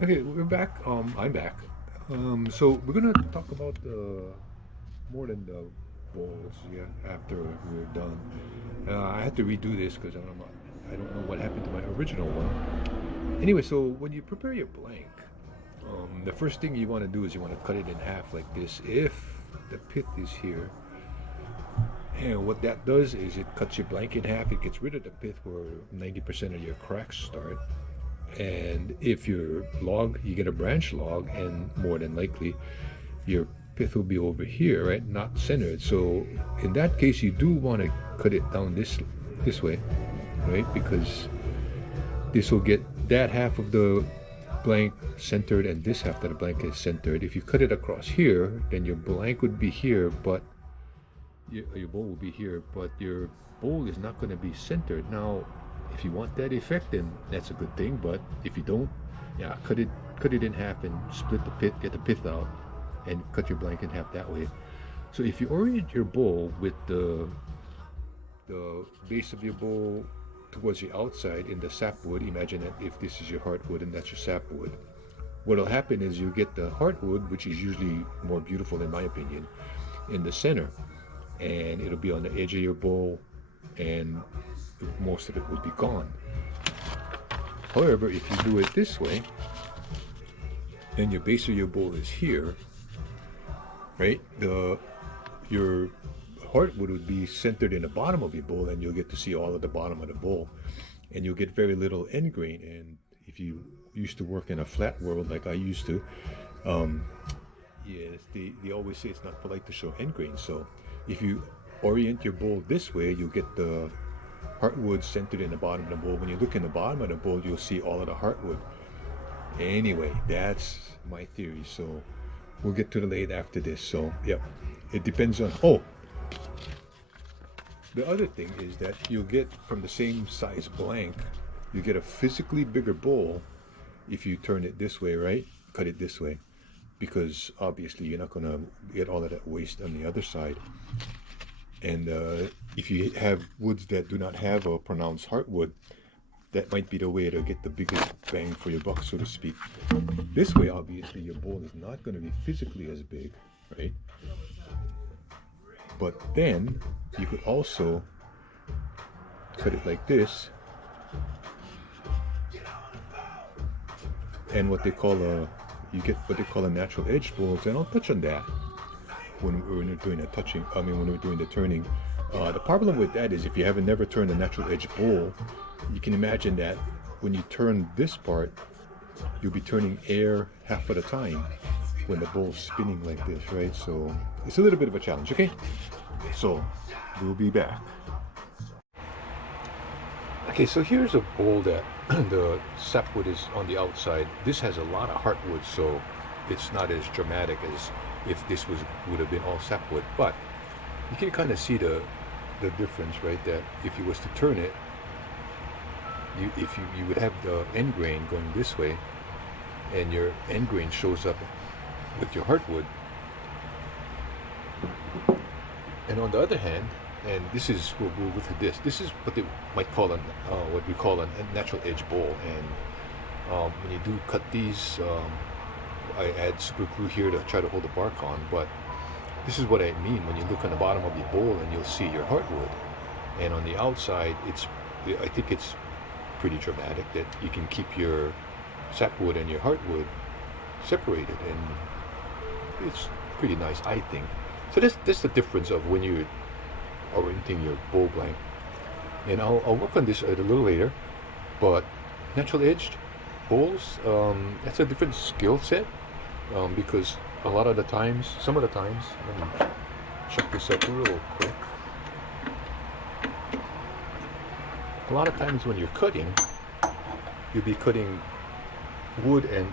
Okay, we're back. I'm back. So we're gonna talk about more than the bowls. Yeah, after we're done, I had to redo this because I don't know what happened to my original one. Anyway, so when you prepare your blank, the first thing you want to do is you want to cut it in half like this. If the pith is here, and what that does is it cuts your blank in half. It gets rid of the pith where 90% of your cracks start. And if you're log, you get a branch log, and more than likely, your pith will be over here, right? Not centered. So in that case, you do want to cut it down this way, right? Because this will get that half of the blank centered, and this half of the blank is centered. If you cut it across here, then your blank would be here, but your bowl will be here, but your bowl is not going to be centered. Now, if you want that effect, then that's a good thing. But if you don't, yeah, cut it in half and split the pith, get the pith out, and cut your blank in half that way. So if you orient your bowl with the base of your bowl towards the outside in the sapwood, imagine that if this is your heartwood and that's your sapwood, what'll happen is you get the heartwood, which is usually more beautiful in my opinion, in the center, and it'll be on the edge of your bowl, and most of it will be gone. However, if you do it this way, and your base of your bowl is here, right? Your heartwood would be centered in the bottom of your bowl, and you'll get to see all of the bottom of the bowl, and you'll get very little end grain. And if you used to work in a flat world like I used to, yes, they always say it's not polite to show end grain. So if you orient your bowl this way, you'll get the heartwood centered in the bottom of the bowl. When you look in the bottom of the bowl, you'll see all of the heartwood. Anyway, that's my theory. So we'll get to the late after this. So yeah, it depends on. Oh, the other thing is that you'll get from the same size blank, you get a physically bigger bowl if you turn it this way, right? Cut it this way, because obviously you're not gonna get all of that waste on the other side. And if you have woods that do not have a pronounced heartwood, that might be the way to get the biggest bang for your buck, so to speak. This way, obviously, your bowl is not going to be physically as big, right? But then you could also cut it like this, and you get what they call a natural edge bowls, and I'll touch on that when we're doing the touching. I mean, when we're doing the turning. The problem with that is if you haven't never turned a natural edge bowl, you can imagine that when you turn this part, you'll be turning air half of the time when the bowl's spinning like this, right? So it's a little bit of a challenge, okay? So we'll be back. Okay, so here's a bowl that the sapwood is on the outside. This has a lot of heartwood, so it's not as dramatic as if this would have been all sapwood. But you can kind of see the difference, right? That if you was to turn it, you would have the end grain going this way, and your end grain shows up with your heartwood. And on the other hand, and this is what we'll look at this. This is what they might call what we call a natural edge bowl. And when you do cut these, I add super glue here to try to hold the bark on. But this is what I mean when you look on the bottom of your bowl and you'll see your heartwood. And on the outside, I think it's pretty dramatic that you can keep your sapwood and your heartwood separated, and it's pretty nice, I think. So that's the difference of when you're orienting your bowl blank. And I'll work on this a little later, but natural edged bowls, that's a different skill set, because some of the times, let me check this up real quick. A lot of times when you're cutting, you'll be cutting wood and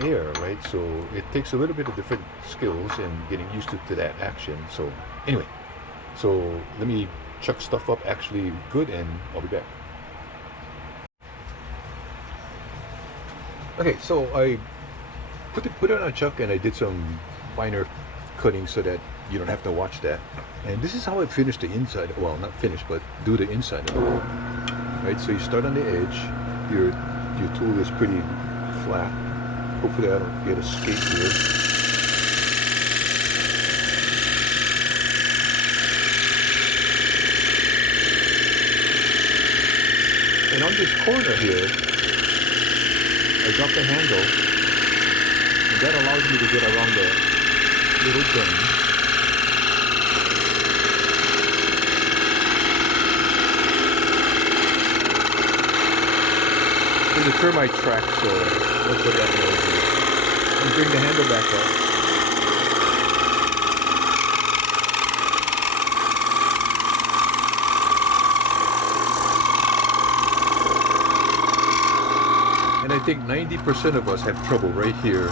air, right? So it takes a little bit of different skills and getting used to that action. So anyway, so let me chuck stuff up actually good, and I'll be back. Okay, so I put it on a chuck, and I did some minor cutting so that you don't have to watch that. And this is how I finish the inside. Well, not finish, but do the inside of the bowl. Right, so you start on the edge. Your tool is pretty flat, Hopefully I don't get escape here. And on this corner here, I got the handle, and that allows me to get around the little bend. There's a termite track, so that's what that noise is. And bring the handle back up. And I think 90% of us have trouble right here.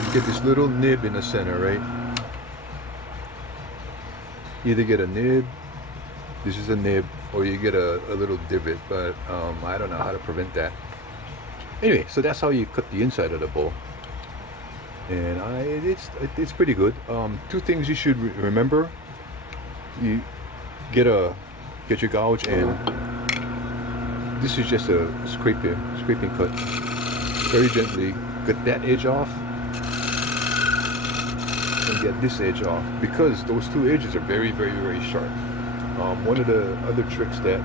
You get this little nib in the center, right? You either get a nib, this is a nib, or you get a little divot, but I don't know how to prevent that. Anyway, so that's how you cut the inside of the bowl. And it's pretty good. Two things you should remember. You get your gouge, and this is just a scraping cut. Very gently get that edge off and get this edge off, because those two edges are very, very, very sharp. One of the other tricks that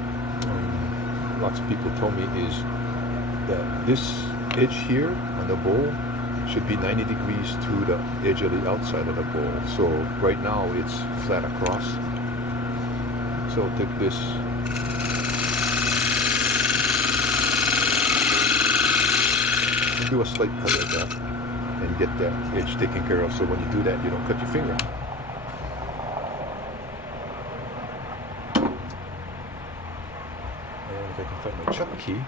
lots of people told me is that this edge here on the bowl should be 90 degrees to the edge of the outside of the bowl. So right now it's flat across. So I'll take this. Do a slight cut like that and get that edge taken care of, so when you do that you don't cut your finger. And if I can find my chuck key.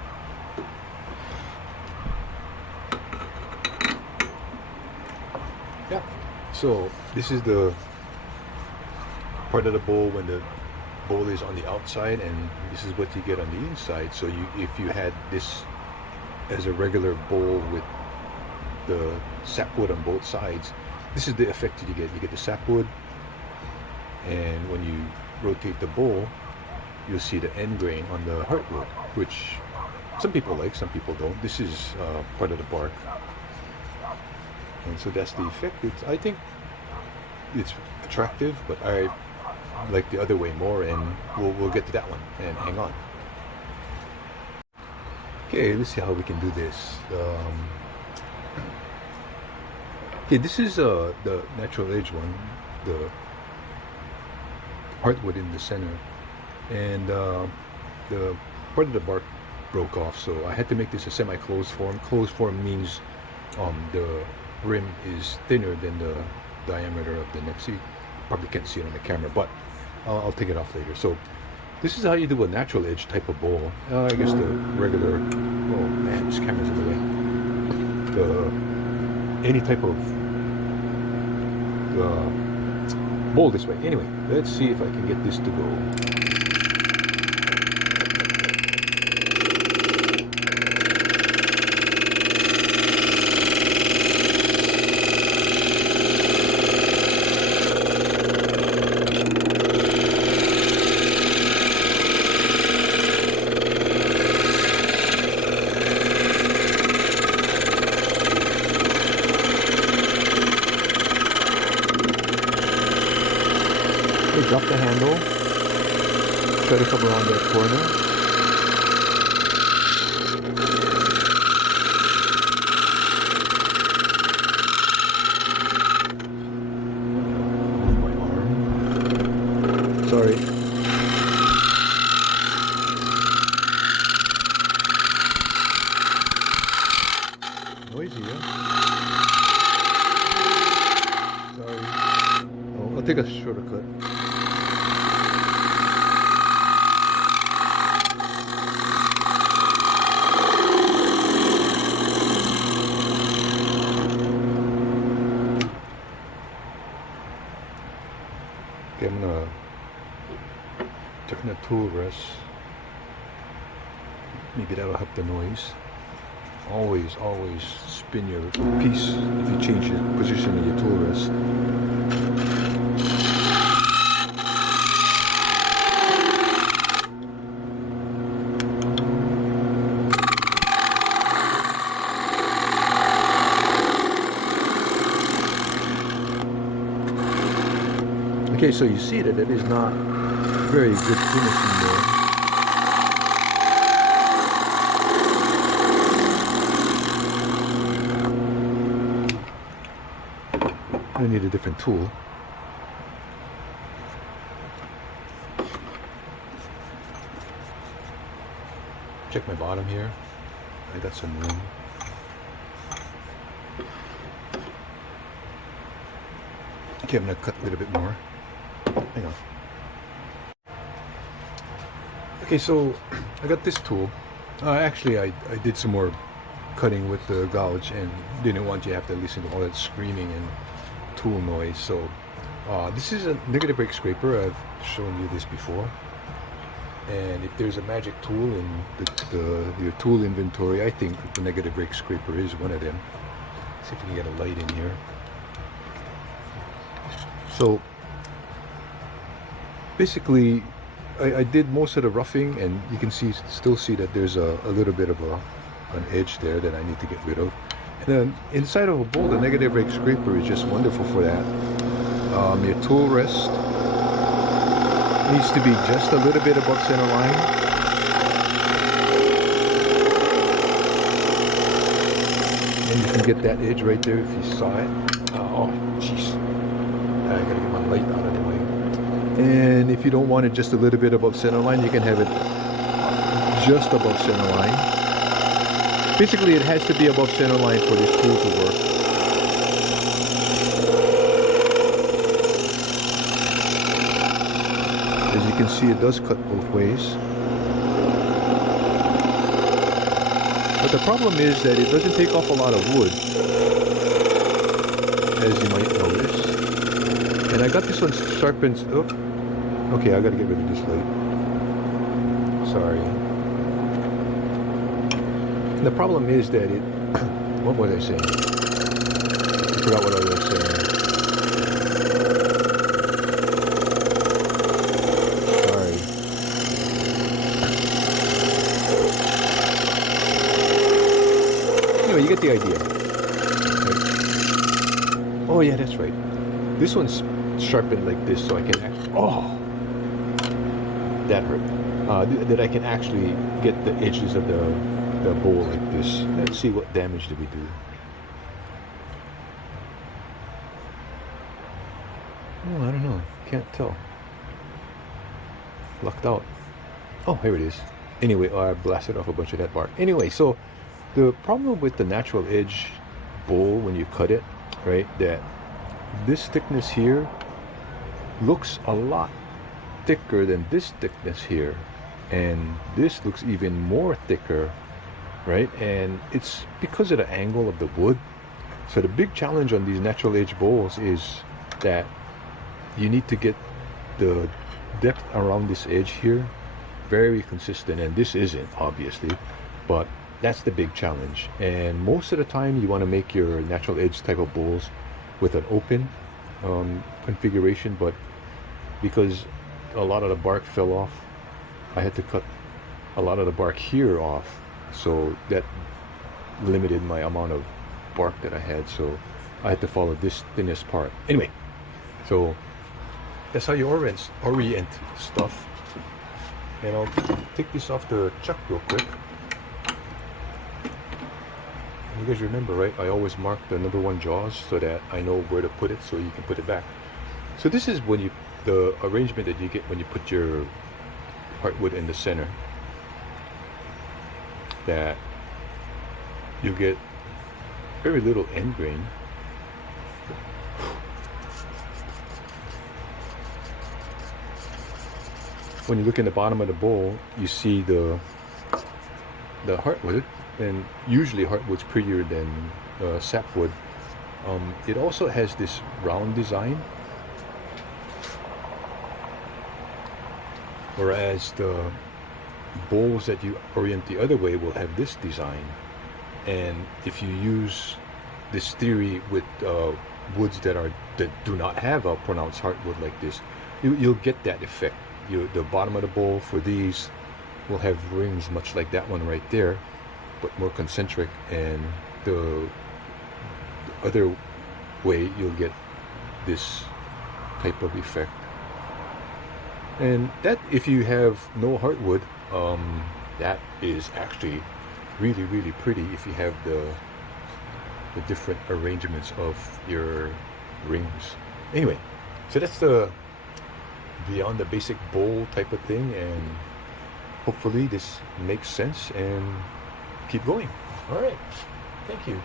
Yeah, so this is the part of the bowl when the bowl is on the outside, and this is what you get on the inside. So if you had this as a regular bowl with the sapwood on both sides, this is the effect that you get. You get the sapwood, and when you rotate the bowl, you'll see the end grain on the heartwood, which some people like, some people don't. This is part of the bark, and so that's the effect. I think it's attractive, but I like the other way more, and we'll get to that one. And hang on. Okay, let's see how we can do this. Okay, this is the natural edge one, the heartwood in the center, and the part of the bark broke off, so I had to make this a semi-closed form. Closed form means the rim is thinner than the diameter of the neck. So you probably can't see it on the camera, but I'll take it off later. So this is how you do a natural edge type of bowl. I guess the regular, oh man, this camera's in the way. Any type of bowl this way. Anyway, let's see if I can get this to go. Drop the handle, try to come around that corner. Oh, my arm. Sorry. Noisy, yeah? Sorry. Oh, I'll take a shorter cut. Okay, I'm gonna turn the tool rest. Maybe that'll help the noise. Always spin your piece if you change the position of your tool rest. Okay, so you see that it is not very good finishing there. I need a different tool. Check my bottom here. I got some room. Okay, I'm gonna cut a little bit more. Hang on. Okay, so I got this tool. Actually, I did some more cutting with the gouge and didn't want you to have to listen to all that screaming and tool noise. So this is a negative rake scraper. I've shown you this before. And if there's a magic tool in your tool inventory, I think the negative rake scraper is one of them. Let's see if we can get a light in here. So basically, I did most of the roughing, and you can still see that there's a little bit of an edge there that I need to get rid of. And then inside of a bowl, the negative rake scraper is just wonderful for that. Your tool rest needs to be just a little bit above center line. And you can get that edge right there if you saw it. Oh, jeez. I gotta get my light out of the way. And if you don't want it just a little bit above center line, you can have it just above center line. Basically, it has to be above center line for this tool to work. As you can see, it does cut both ways. But the problem is that it doesn't take off a lot of wood, as you might notice. And I got this one sharpened. Oh, okay, I gotta get rid of this light. Sorry. And the problem is that it. What was I saying? I forgot what I was saying. Sorry. Anyway, you get the idea. Right. Oh yeah, that's right. This one's sharpened like this, so I can actually, oh, that hurt. That I can actually get the edges of the bowl like this. Let's see what damage did we do. Oh, I don't know. Can't tell. Lucked out. Oh, here it is. Anyway, I blasted off a bunch of that bark. Anyway, so the problem with the natural edge bowl when you cut it, right, that this thickness here looks a lot thicker than this thickness here, and this looks even more thicker, right? And it's because of the angle of the wood. So the big challenge on these natural edge bowls is that you need to get the depth around this edge here very consistent, and this isn't, obviously, but that's the big challenge. And most of the time you want to make your natural edge type of bowls with an open configuration, but because a lot of the bark fell off, I had to cut a lot of the bark here off, so that limited my amount of bark that I had, so I had to follow this thinnest part. Anyway, so that's how you orient stuff. And I'll take this off the chuck real quick. You guys remember, right? I always mark the #1 jaws so that I know where to put it, so you can put it back. So this is when the arrangement that you get when you put your heartwood in the center. That you get very little end grain. When you look in the bottom of the bowl, you see the heartwood, and usually heartwood's prettier than sapwood. It also has this round design, whereas the bowls that you orient the other way will have this design. And if you use this theory with woods that do not have a pronounced heartwood like this, you'll get that effect. The bottom of the bowl for these will have rings much like that one right there, but more concentric, and the other way you'll get this type of effect. And that, if you have no heartwood, that is actually really, really pretty if you have the different arrangements of your rings. Anyway, so that's the beyond the basic bowl type of thing, and hopefully this makes sense and keep going. All right, thank you.